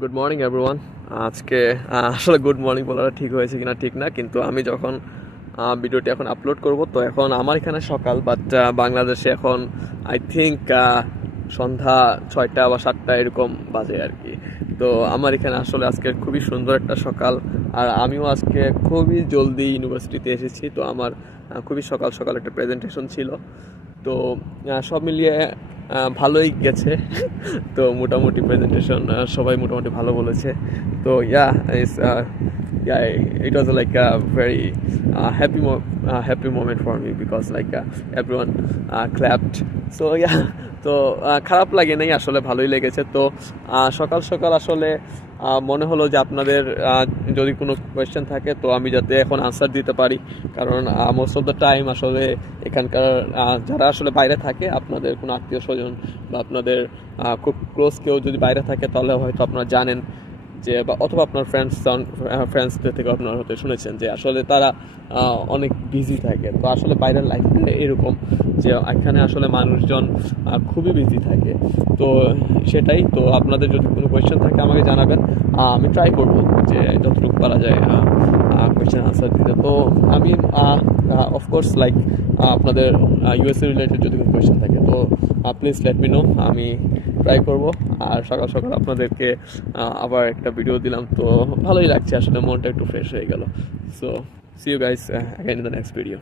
Good morning everyone. আজকে আসলে good morning বলাটা ঠিক হয়েছে কিনা ঠিক না, কিন্তু আমি যখন ভিডিওটি এখন আপলোড করব তো এখন আমার এখানে সকাল, বাট বাংলাদেশে এখন আই থিঙ্ক সন্ধ্যা 6টা বা 7টা এরকম বাজে আর কি। তো আমার এখানে আসলে আজকে খুবই সুন্দর একটা সকাল, আর আমিও আজকে খুবই জলদি ইউনিভার্সিটিতে এসেছি। তো আমার খুবই সকাল সকাল একটা প্রেজেন্টেশন ছিল। তো সব মিলিয়ে ভালোই গেছে। তো মোটামুটি প্রেজেন্টেশন সবাই মোটামুটি ভালো বলেছে। তো it was like a very happy moment for me because everyone clapped. So yeah, তো খারাপ লাগে নাই, আসলে ভালোই লেগেছে। তো সকাল সকাল আসলে মনে হলো যে আপনাদের যদি কোনো কোয়েশ্চেন থাকে তো আমি যাতে এখন আনসার দিতে পারি, কারণ মোস্ট অফ দ্য টাইম আসলে এখানকার যারা আসলে বাইরে থাকে, আপনাদের কোনো আত্মীয় স্বজন বা আপনাদের খুব ক্লোজ কেউ যদি বাইরে থাকে তাহলে হয়তো আপনারা জানেন যে, বা অথবা আপনার ফ্রেন্ডসদের থেকে আপনারা হয়তো শুনেছেন যে আসলে তারা অনেক বিজি থাকে। তো আসলে বাইরের লাইফটা এরকম যে এখানে আসলে মানুষজন খুবই বিজি থাকে। তো সেটাই, তো আপনাদের যদি কোনো কোয়েশ্চেন থাকে আমাকে জানাবেন, আমি ট্রাই করব যে যতটুকু পারা যায় কোয়েশ্চেন আনসার দিতে। তো আমি অফকোর্স আপনাদের ইউএসএ রিলেটেড যদি কোনো কোয়েশ্চেন থাকে তো প্লিজ লেট মি নো, আমি ট্রাই করব। আর সকাল সকাল আপনাদেরকে আবার একটা ভিডিও দিলাম, তো ভালোই লাগছে, আসলে মনটা একটু ফ্রেশ হয়ে গেল। So see you guys again in the next video.